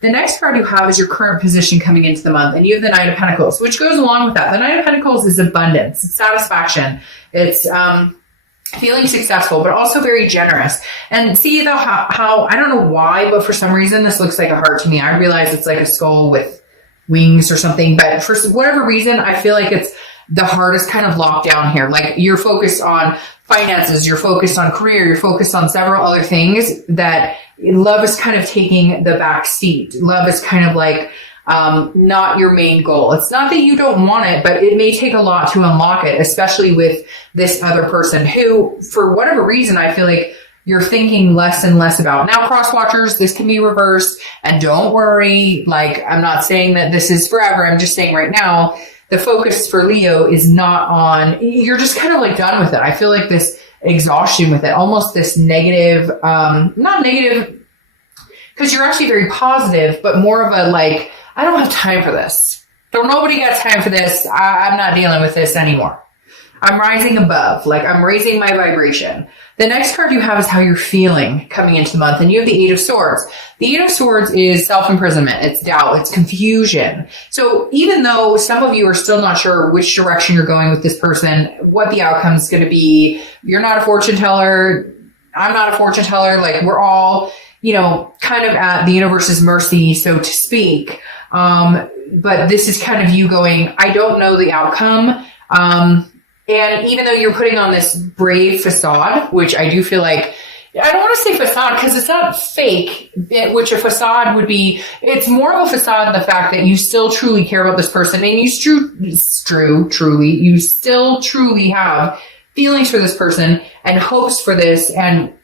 The next card you have is your current position coming into the month, and you have the Knight of Pentacles, which goes along with that. The Knight of Pentacles is abundance, it's satisfaction, it's feeling successful, but also very generous. And see though how I don't know why, but for some reason this looks like a heart to me. I realize it's like a skull with wings or something, but for whatever reason, I feel like it's the heart is kind of locked down here. Like you're focused on finances, you're focused on career, you're focused on several other things that love is kind of taking the back seat. Love is kind of like not your main goal. It's not that you don't want it, but it may take a lot to unlock it, especially with this other person who, for whatever reason, I feel like you're thinking less and less about. Now, cross watchers, this can be reversed, and don't worry. Like, I'm not saying that this is forever. I'm just saying right now, the focus for Leo is not on, you're just kind of like done with it. I feel like this exhaustion with it, almost this negative, not negative, because you're actually very positive, but more of a like, I don't have time for this. Nobody got time for this. I'm not dealing with this anymore. I'm rising above, like I'm raising my vibration. The next card you have is how you're feeling coming into the month, and you have the Eight of Swords. The Eight of Swords is self-imprisonment, it's doubt, it's confusion. So even though some of you are still not sure which direction you're going with this person, what the outcome is going to be, you're not a fortune teller, I'm not a fortune teller, like we're all, you know, kind of at the universe's mercy, so to speak. But this is kind of you going, I don't know the outcome. And even though you're putting on this brave facade, which I do feel like, I don't want to say facade because it's not fake, which a facade would be, it's more of a facade the fact that you still truly care about this person, and you still truly have feelings for this person and hopes for this and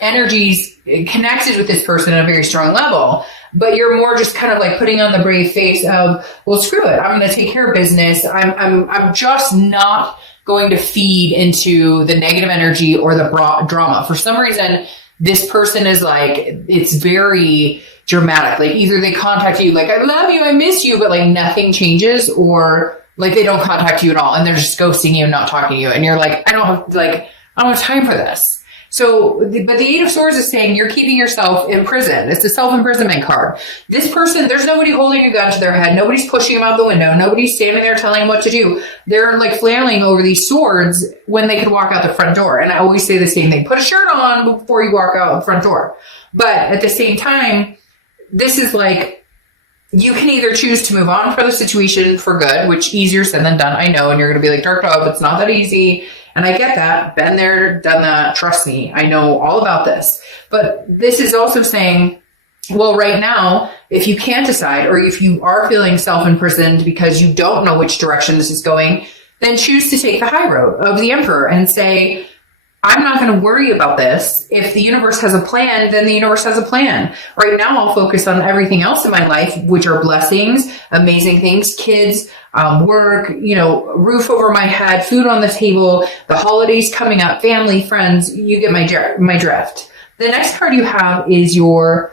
energies connected with this person at a very strong level. But you're more just kind of like putting on the brave face of, well, screw it. I'm going to take care of business. I'm just not going to feed into the negative energy or the drama. For some reason, this person is like, it's very dramatic. Like either they contact you like, I love you, I miss you, but like nothing changes, or like they don't contact you at all and they're just ghosting you and not talking to you. And you're like, I don't have time for this. So, but the Eight of Swords is saying you're keeping yourself in prison. It's a self-imprisonment card. This person, there's nobody holding a gun to their head. Nobody's pushing them out the window. Nobody's standing there telling them what to do. They're like flailing over these swords when they could walk out the front door. And I always say the same thing. Put a shirt on before you walk out the front door. But at the same time, this is like, you can either choose to move on from the situation for good, which easier said than done. I know. And you're going to be like, Dark Dove, it's not that easy. And I get that. Been there, done that. Trust me. I know all about this. But this is also saying, well, right now, if you can't decide, or if you are feeling self-imprisoned because you don't know which direction this is going, then choose to take the high road of the Emperor and say, I'm not going to worry about this. If the universe has a plan, then the universe has a plan. Right now, I'll focus on everything else in my life, which are blessings, amazing things, kids, work, roof over my head, food on the table, the holidays coming up, family, friends. You get my drift. The next card you have is your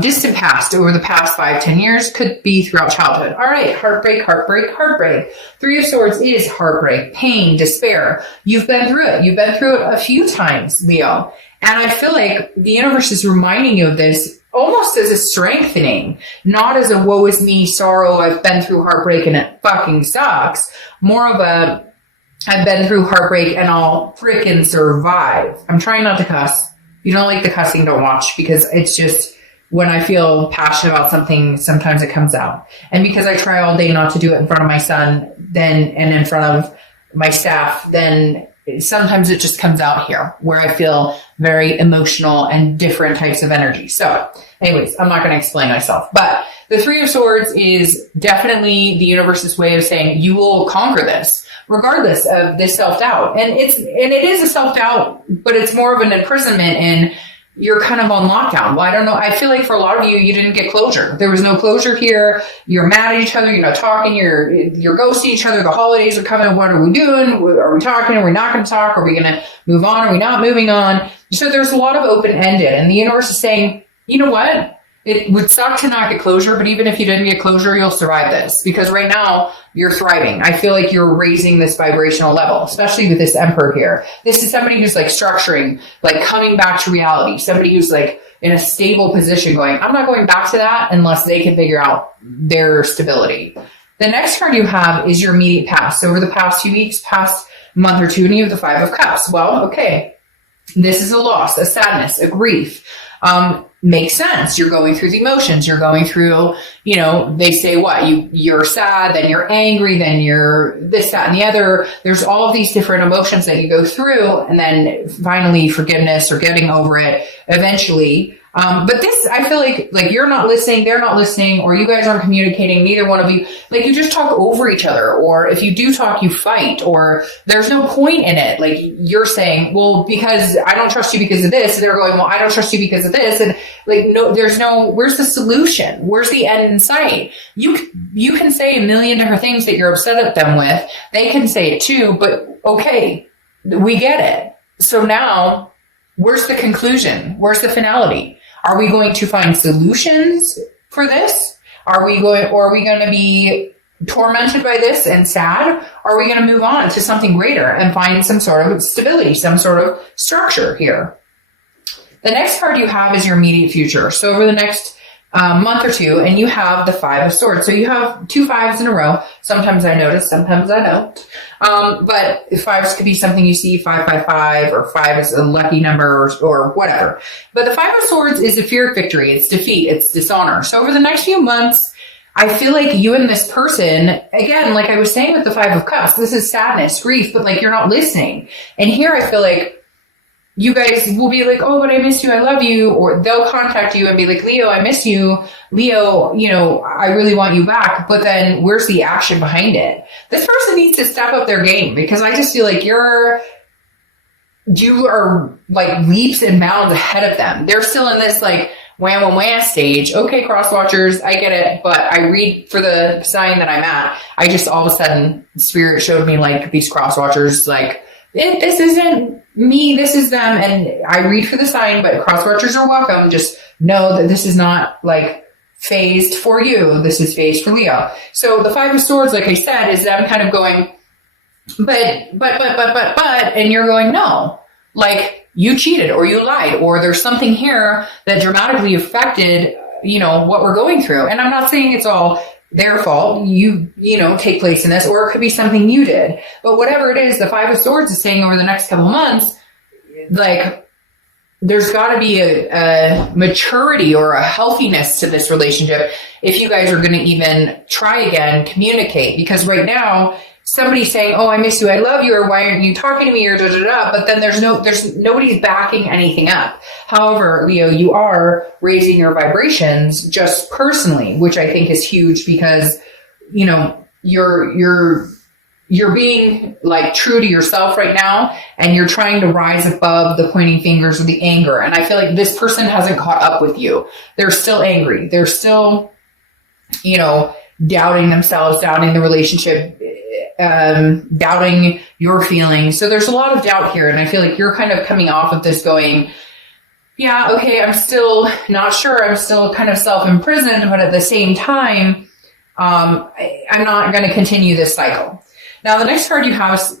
distant past, over the past 5-10 years, could be throughout childhood. All right, heartbreak, heartbreak, heartbreak. Three of Swords is heartbreak, pain, despair. You've been through it. You've been through it a few times, Leo. And I feel like the universe is reminding you of this almost as a strengthening, not as a woe is me, sorrow, I've been through heartbreak and it fucking sucks. More of a, I've been through heartbreak and I'll frickin' survive. I'm trying not to cuss. If you don't like the cussing, don't watch, because it's just, when I feel passionate about something, sometimes it comes out. And because I try all day not to do it in front of my son, then, and in front of my staff, then sometimes it just comes out here where I feel very emotional and different types of energy. So anyways, I'm not going to explain myself, but the Three of Swords is definitely the universe's way of saying you will conquer this regardless of this self-doubt. And it is a self-doubt, but it's more of an imprisonment, and you're kind of on lockdown. Well, I don't know. I feel like for a lot of you, you didn't get closure. There was no closure here. You're mad at each other. You're not talking. You're ghosting each other. The holidays are coming. What are we doing? Are we talking? Are we not going to talk? Are we going to move on? Are we not moving on? So there's a lot of open-ended, and the universe is saying, you know what? it would suck to not get closure, but even if you didn't get closure, you'll survive this because right now you're thriving. I feel like you're raising this vibrational level, especially with this Emperor here. This is somebody who's like structuring, like coming back to reality, somebody who's like in a stable position going, I'm not going back to that unless they can figure out their stability. The next card you have is your immediate past. So over the past few weeks, past month or two, and you have the Five of Cups. Well, okay, this is a loss, a sadness, a grief. Makes sense. You're going through the emotions. You're going through, they say what? You're sad, then you're angry, then you're this, that, and the other. There's all of these different emotions that you go through, and then finally forgiveness or getting over it eventually. But this, I feel like you're not listening, they're not listening, or you guys aren't communicating, neither one of you, like you just talk over each other, or if you do talk, you fight, or there's no point in it. Like you're saying, well, because I don't trust you because of this. They're going, well, I don't trust you because of this. And like, no, where's the solution? Where's the end in sight? You can say a million different things that you're upset at them with. They can say it too, but okay, we get it. So now where's the conclusion? Where's the finality? Are we going to find solutions for this? Are we going to be tormented by this and sad? Or are we going to move on to something greater and find some sort of stability, some sort of structure here? The next card you have is your immediate future. So over the next month or two, and you have the Five of Swords. So you have 2 5s in a row. Sometimes I notice, sometimes I don't. But 5s could be something you see 5 by 5, or 5 is a lucky number, or whatever. But the Five of Swords is a fear of victory. It's defeat. It's dishonor. So over the next few months, I feel like you and this person, again, like I was saying with the Five of Cups, this is sadness, grief, but like you're not listening. And here I feel like you guys will be like, oh, but I miss you, I love you. Or they'll contact you and be like, Leo, I miss you. Leo, I really want you back. But then where's the action behind it? This person needs to step up their game, because I just feel like you are like leaps and bounds ahead of them. They're still in this like wham stage. Okay, cross watchers, I get it. But I read for the sign that I'm at. I just all of a sudden, Spirit showed me like these cross watchers, like, this isn't me, this is them. And I read for the sign, but cross watchers are welcome. Just know that this is not like phased for you. This is phased for Leo. So the Five of Swords, like I said, is them kind of going, but, and you're going, no, like you cheated or you lied, or there's something here that dramatically affected, what we're going through. And I'm not saying it's all their fault, you take place in this, or it could be something you did. But whatever it is, the Five of Swords is saying over the next couple of months, like, there's got to be a maturity or a healthiness to this relationship if you guys are going to even try again, communicate. Because right now, somebody's saying, oh, I miss you, I love you, or why aren't you talking to me, or but then there's nobody's backing anything up. However, Leo, you are raising your vibrations just personally, which I think is huge, because, you're being like true to yourself right now, and you're trying to rise above the pointing fingers or the anger. And I feel like this person hasn't caught up with you. They're still angry. They're still, doubting themselves, doubting the relationship, doubting your feelings. So there's a lot of doubt here. And I feel like you're kind of coming off of this going, yeah, okay, I'm still not sure. I'm still kind of self-imprisoned, but at the same time, I'm not going to continue this cycle. Now, the next card you have is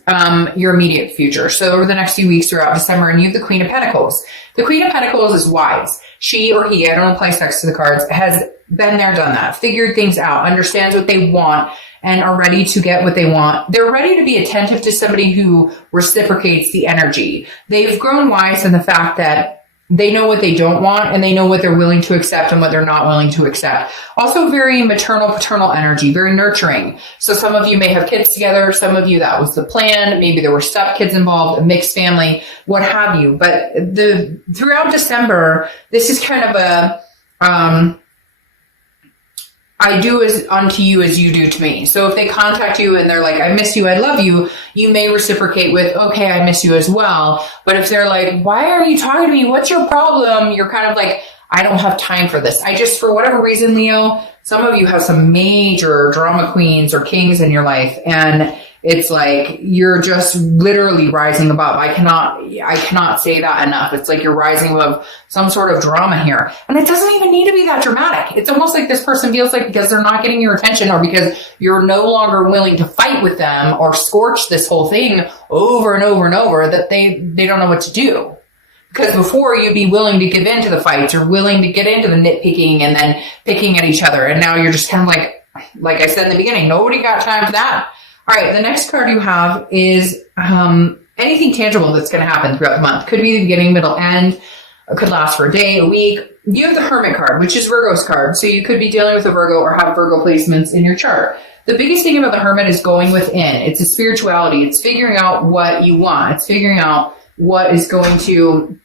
your immediate future. So over the next few weeks throughout December, and you have the Queen of Pentacles. The Queen of Pentacles is wise. She or he, I don't apply sex to the cards, has been there, done that, figured things out, understands what they want, and are ready to get what they want. They're ready to be attentive to somebody who reciprocates the energy. They've grown wise in the fact that they know what they don't want, and they know what they're willing to accept and what they're not willing to accept. Also very maternal, paternal energy, very nurturing. So some of you may have kids together. Some of you, that was the plan. Maybe there were stepkids involved, a mixed family, what have you. But throughout December, this is kind of a, I do as unto you as you do to me. So if they contact you and they're like, I miss you, I love you, you may reciprocate with, okay, I miss you as well. But if they're like, why are you talking to me? What's your problem? You're kind of like, I don't have time for this. For whatever reason, Leo, some of you have some major drama queens or kings in your life. And It's like you're just literally rising above. I cannot say that enough. It's like you're rising above some sort of drama here. And it doesn't even need to be that dramatic. It's almost like this person feels like because they're not getting your attention or because you're no longer willing to fight with them or scorch this whole thing over and over and over that they don't know what to do. Because before you'd be willing to give in to the fights or willing to get into the nitpicking and then picking at each other. And now you're just kind of like I said in the beginning, nobody got time for that. All right, the next card you have is anything tangible that's going to happen throughout the month. Could be the beginning, middle, end. It could last for a day, a week. You have the Hermit card, which is Virgo's card. So you could be dealing with a Virgo or have Virgo placements in your chart. The biggest thing about the Hermit is going within. It's a spirituality. It's figuring out what you want. It's figuring out what is going to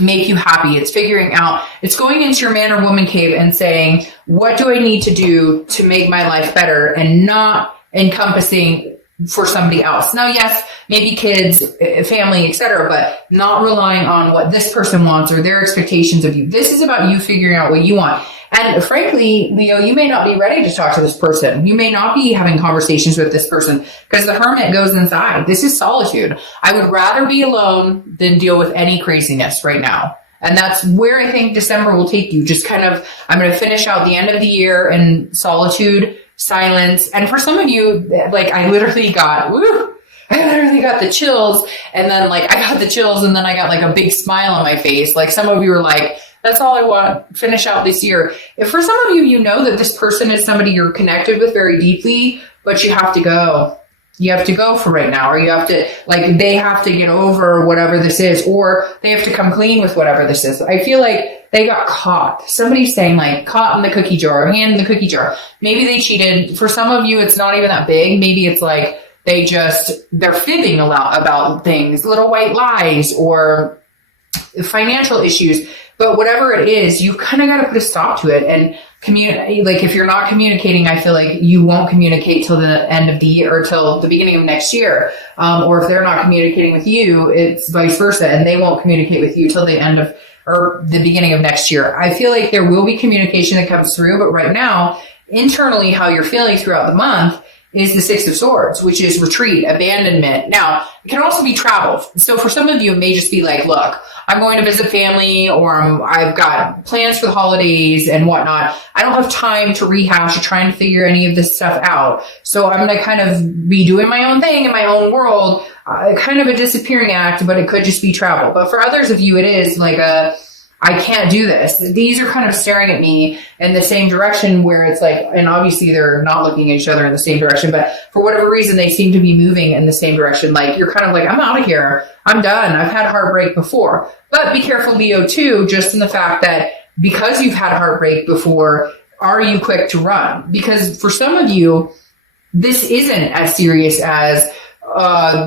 make you happy. It's figuring out, it's going into your man or woman cave and saying, what do I need to do to make my life better, and not encompassing for somebody else. Now, yes, maybe kids, family, etc., but not relying on what this person wants or their expectations of you. This is about you figuring out what you want. And frankly, Leo, you may not be ready to talk to this person. You may not be having conversations with this person because the Hermit goes inside. This is solitude. I would rather be alone than deal with any craziness right now. And that's where I think December will take you. Just kind of, I'm going to finish out the end of the year in solitude, silence. And for some of you, like I literally got the chills, and then I got the chills and then I got like a big smile on my face. Like some of you were like, that's all I want, finish out this year. If for some of you, you know that this person is somebody you're connected with very deeply, but you have to go. You have to go for right now, or you have to, they have to get over whatever this is, or they have to come clean with whatever this is. I feel like they got caught. Somebody's saying caught in the cookie jar, hand in the cookie jar. Maybe they cheated. For some of you, it's not even that big. Maybe it's they're fibbing a lot about things, little white lies or financial issues. But whatever it is, you've kind of got to put a stop to it and communicate. If you're not communicating, I feel like you won't communicate till the end of the year or till the beginning of next year. Or if they're not communicating with you, it's vice versa, and they won't communicate with you till the end of or the beginning of next year. I feel like there will be communication that comes through, but right now, internally, how you're feeling throughout the month is the Six of Swords, which is retreat, abandonment. Now, it can also be travel. So for some of you, it may just be look, I'm going to visit family, or I've got plans for the holidays and whatnot. I don't have time to rehash or trying to figure any of this stuff out. So I'm going to kind of be doing my own thing in my own world, kind of a disappearing act, but it could just be travel. But for others of you, it is I can't do this. These are kind of staring at me in the same direction where it's and obviously they're not looking at each other in the same direction, but for whatever reason, they seem to be moving in the same direction. You're kind of I'm out of here. I'm done. I've had heartbreak before. But be careful, Leo, too, just in the fact that because you've had heartbreak before, are you quick to run? Because for some of you, this isn't as serious as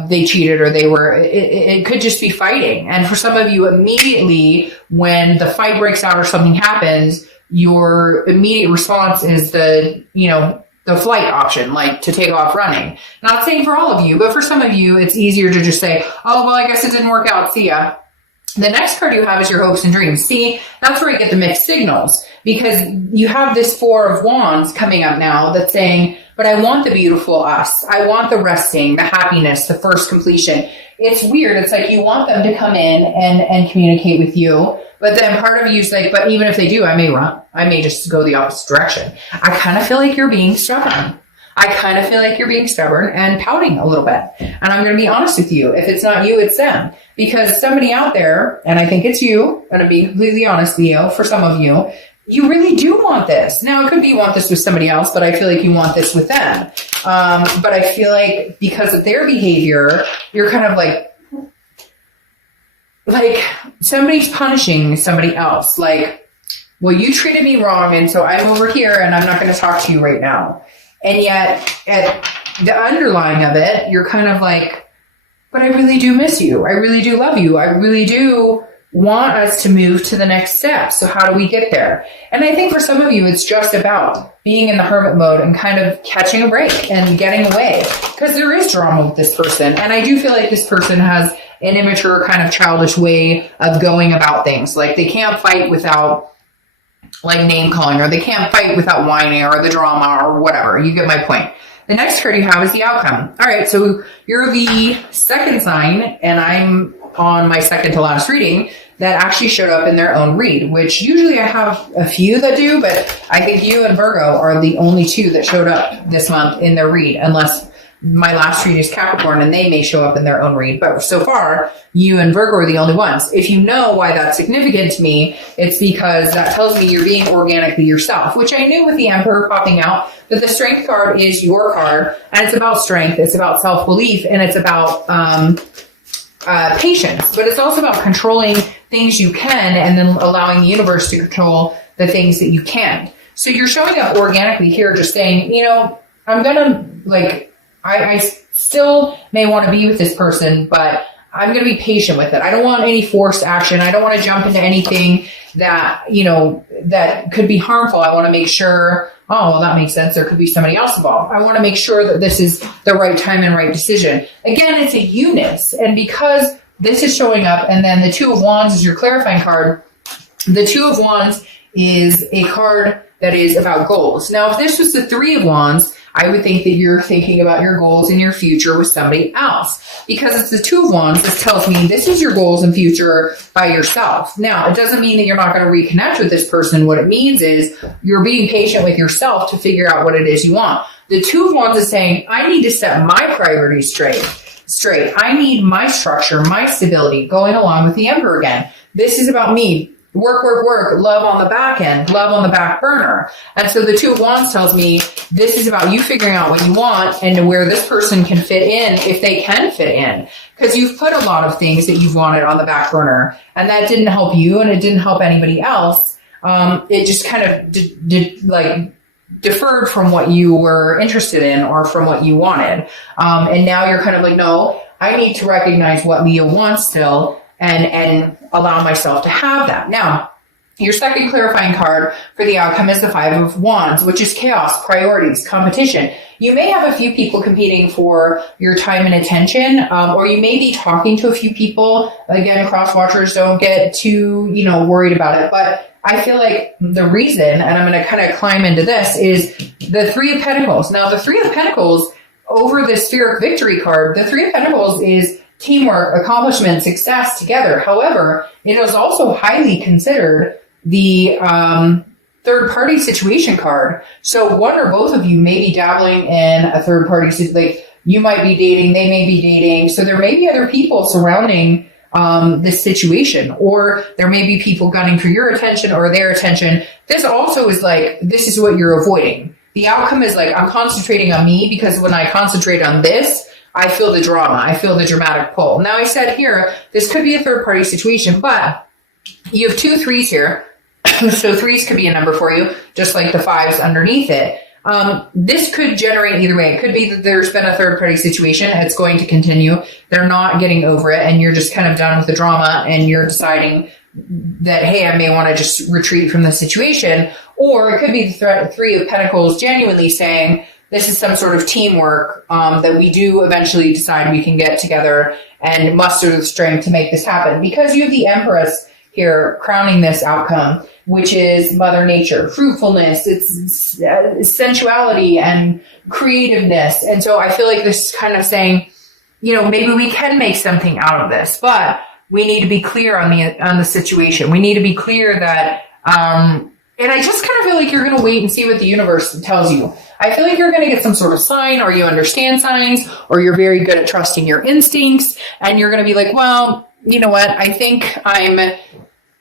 they cheated or they were, it could just be fighting. And for some of you, immediately when the fight breaks out or something happens, your immediate response is the flight option, to take off running. Not saying for all of you, but for some of you, it's easier to just say, oh, well, I guess it didn't work out. See ya. The next card you have is your hopes and dreams. See, that's where I get the mixed signals, because you have this Four of Wands coming up now that's saying, but I want the beautiful us. I want the resting, the happiness, the first completion. It's weird. It's you want them to come in and communicate with you. But then part of you is but even if they do, I may run. I may just go the opposite direction. I kind of feel like you're being stubborn. I kind of feel like you're being stubborn and pouting a little bit. And I'm going to be honest with you. If it's not you, it's them. Because somebody out there, and I think it's you, I'm going to be completely honest, Leo, for some of you, you really do want this. Now, it could be you want this with somebody else, but I feel like you want this with them. But I feel like because of their behavior, you're kind of somebody's punishing somebody else. Well, you treated me wrong, and so I'm over here, and I'm not going to talk to you right now. And yet, at the underlying of it, you're kind of but I really do miss you. I really do love you. I really do want us to move to the next step. So how do we get there? And I think for some of you, it's just about being in the hermit mode and kind of catching a break and getting away, because there is drama with this person. And I do feel like this person has an immature kind of childish way of going about things. They can't fight without name calling, or they can't fight without whining or the drama or whatever. You get my point. the next card you have is the outcome. All right, so you're the second sign, and I'm on my second to last reading that actually showed up in their own read, which usually I have a few that do, but I think you and Virgo are the only two that showed up this month in their read, unless my last read is Capricorn and they may show up in their own read. But so far, you and Virgo are the only ones. If you know why that's significant to me, it's because that tells me you're being organically yourself, which I knew with the Emperor popping out, that the Strength card is your card, and it's about strength, it's about self-belief, and it's about patience, but it's also about controlling things you can and then allowing the universe to control the things that you can't. So you're showing up organically here, just saying, I'm gonna, I still may want to be with this person, but I'm going to be patient with it. I don't want any forced action. I don't want to jump into anything that, that could be harmful. I want to make sure, oh, well, that makes sense. There could be somebody else involved. I want to make sure that this is the right time and right decision. Again, it's a unus. And because this is showing up, and then the Two of Wands is your clarifying card, the Two of Wands is a card that is about goals. Now, if this was the Three of Wands, I would think that you're thinking about your goals in your future with somebody else. Because it's the Two of Wands, this tells me this is your goals and future by yourself. Now, it doesn't mean that you're not going to reconnect with this person. What it means is you're being patient with yourself to figure out what it is you want. The Two of Wands is saying, I need to set my priorities straight. I need my structure, my stability, going along with the Emperor again. This is about me. Work, love on the back end, love on the back burner. And so the Two of Wands tells me this is about you figuring out what you want and where this person can fit in, if they can fit in. Because you've put a lot of things that you've wanted on the back burner, and that didn't help you and it didn't help anybody else. It just kind of deferred from what you were interested in or from what you wanted. And now you're kind of like, no, I need to recognize what Leo wants still and allow myself to have that. Now, your second clarifying card for the outcome is the Five of Wands, which is chaos, priorities, competition. You may have a few people competing for your time and attention, or you may be talking to a few people. Again, cross watchers, don't get too, worried about it. But I feel like the reason, and I'm going to kind of climb into this, is the Three of Pentacles. Now, the Three of Pentacles over the Spheric Victory card, the Three of Pentacles is teamwork, accomplishment, success together. However, it is also highly considered the third party situation card. So one or both of you may be dabbling in a third party, like you might be dating, they may be dating. So there may be other people surrounding this situation, or there may be people gunning for your attention or their attention. This also is like, this is what you're avoiding. The outcome is like, I'm concentrating on me because when I concentrate on this, I feel the drama. I feel the dramatic pull. Now, I said here, this could be a third party situation, but you have 2 threes here. So threes could be a number for you, just like the fives underneath it. This could generate either way. It could be that there's been a third party situation. It's going to continue. They're not getting over it, and you're just kind of done with the drama, and you're deciding that, hey, I may want to just retreat from the situation. Or it could be the Three of Pentacles genuinely saying, this is some sort of teamwork that we do eventually decide we can get together and muster the strength to make this happen. Because you have the Empress here crowning this outcome, which is Mother Nature, fruitfulness, it's sensuality and creativeness. And so I feel like this is kind of saying, maybe we can make something out of this, but we need to be clear on the situation. We need to be clear that, and I just kind of feel like you're going to wait and see what the universe tells you. I feel like you're going to get some sort of sign, or you understand signs, or you're very good at trusting your instincts, and you're going to be like, well, you know what? I think I'm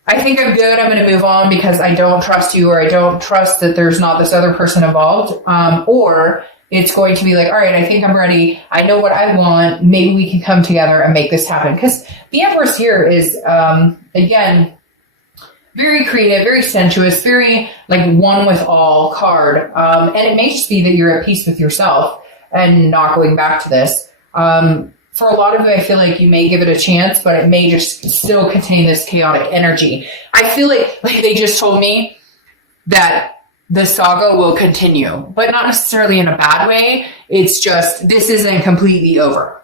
good. I'm going to move on because I don't trust you, or I don't trust that there's not this other person involved. Or it's going to be like, all right, I think I'm ready. I know what I want. Maybe we can come together and make this happen. Because the Empress here is, again, very creative, very sensuous, very like one with all card. And it may just be that you're at peace with yourself and not going back to this. For a lot of you, I feel like you may give it a chance, but it may just still contain this chaotic energy. I feel like they just told me that the saga will continue, but not necessarily in a bad way. It's just, this isn't completely over.